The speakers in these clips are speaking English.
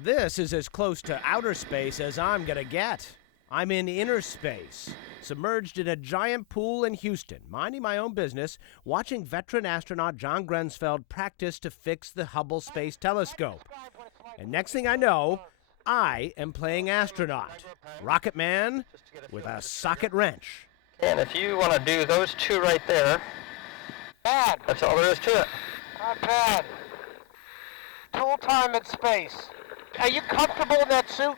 This is as close to outer space as I'm gonna get. I'm in inner space, submerged in a giant pool in Houston, minding my own business, watching veteran astronaut John Grunsfeld practice to fix the Hubble Space Telescope. And next thing I know, I am playing astronaut, rocket man with a socket wrench. And if you want to do those two right there, Bad. that's all there is to it. Not bad. Tool time in space. Are you comfortable in that suit?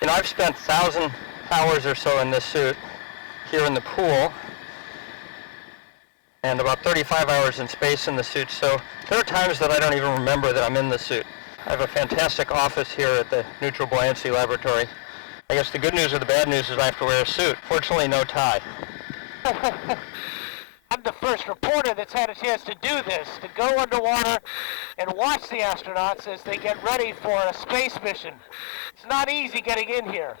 You know, I've spent 1,000 hours or so in this suit here in the pool, and about 35 hours in space in the suit, so there are times that I don't even remember that I'm in the suit. I have a fantastic office here at the Neutral Buoyancy Laboratory. I guess the good news or the bad news is I have to wear a suit. Fortunately, no tie. I'm the first reporter that's had a chance to do this, to go underwater and watch the astronauts as they get ready for a space mission. It's not easy getting in here.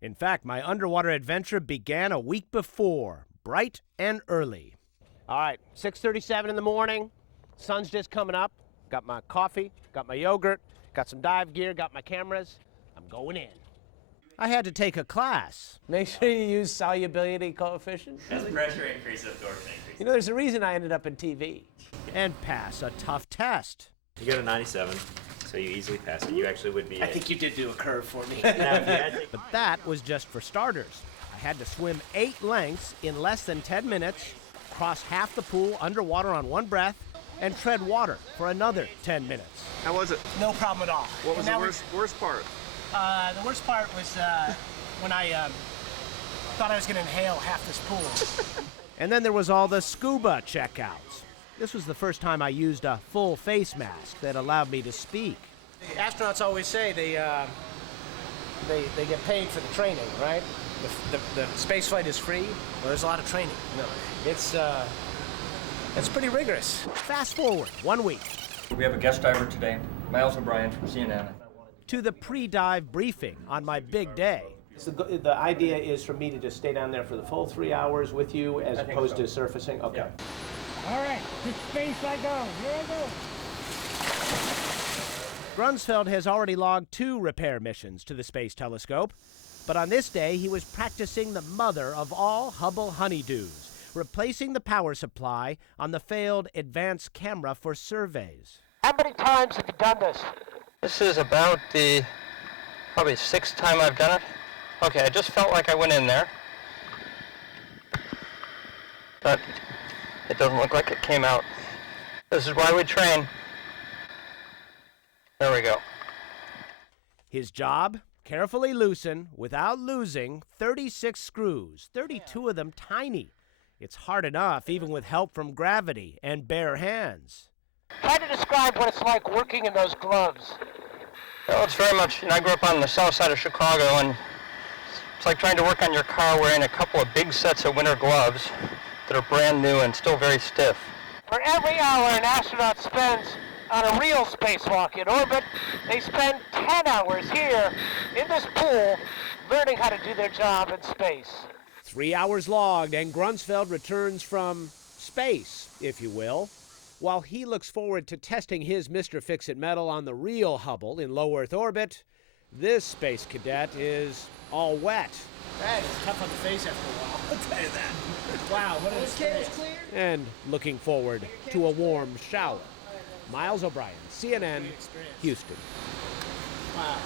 In fact, my underwater adventure began a week before, bright and early. All right, 6:37 in the morning, sun's just coming up. Got my coffee, got my yogurt, got some dive gear, got my cameras. I'm going in. I had to take a class. Make sure you use solubility coefficient. As the pressure increases, absorption increases. You know, there's a reason I ended up in TV. And pass a tough test. You go to 97, so you easily pass it. You actually would be. I think you did do a curve for me. But But that was just for starters. I had to swim 8 lengths in less than 10 minutes, cross half the pool underwater on one breath, and tread water for another 10 minutes. How was it? No problem at all. What was And the that worst part? The worst part was when I thought I was going to inhale half this pool. And then there was all the scuba checkouts. This was the first time I used a full face mask that allowed me to speak. Astronauts always say they get paid for the training, right? The space flight is free. Well, there's a lot of training. No, it's pretty rigorous. Fast forward 1 week We have a guest diver today, Miles O'Brien from CNN. to the pre-dive briefing on my big day. So the idea is for me to just stay down there for the full 3 hours with you as opposed to surfacing? Okay. All right, to space I go. Here I go. Grunsfeld has already logged 2 repair missions to the Space Telescope, but on this day he was practicing the mother of all Hubble honeydews, replacing the power supply on the failed advanced camera for surveys. How many times have you done this? This is about the probably 6th time I've done it. Okay, I just felt like I went in there, but it doesn't look like it came out. This is why we train. There we go. His job? Carefully loosen, without losing, 36 screws, 32 of them tiny. It's hard enough, even with help from gravity and bare hands. Try to describe what it's like working in those gloves. Well, it's very much, I grew up on the south side of Chicago, and it's like trying to work on your car wearing a couple of big sets of winter gloves that are brand new and still very stiff. For every hour an astronaut spends on a real spacewalk in orbit, they spend 10 hours here in this pool learning how to do their job in space. 3 hours logged, and Grunsfeld returns from space, if you will, while he looks forward to testing his Mr. Fix-It medal on the real Hubble in low Earth orbit. This space cadet is all wet. That is tough on the face after a while. I'll tell you that. Wow, what an experience. And looking forward to a warm shower. Miles O'Brien, CNN, Houston. Wow.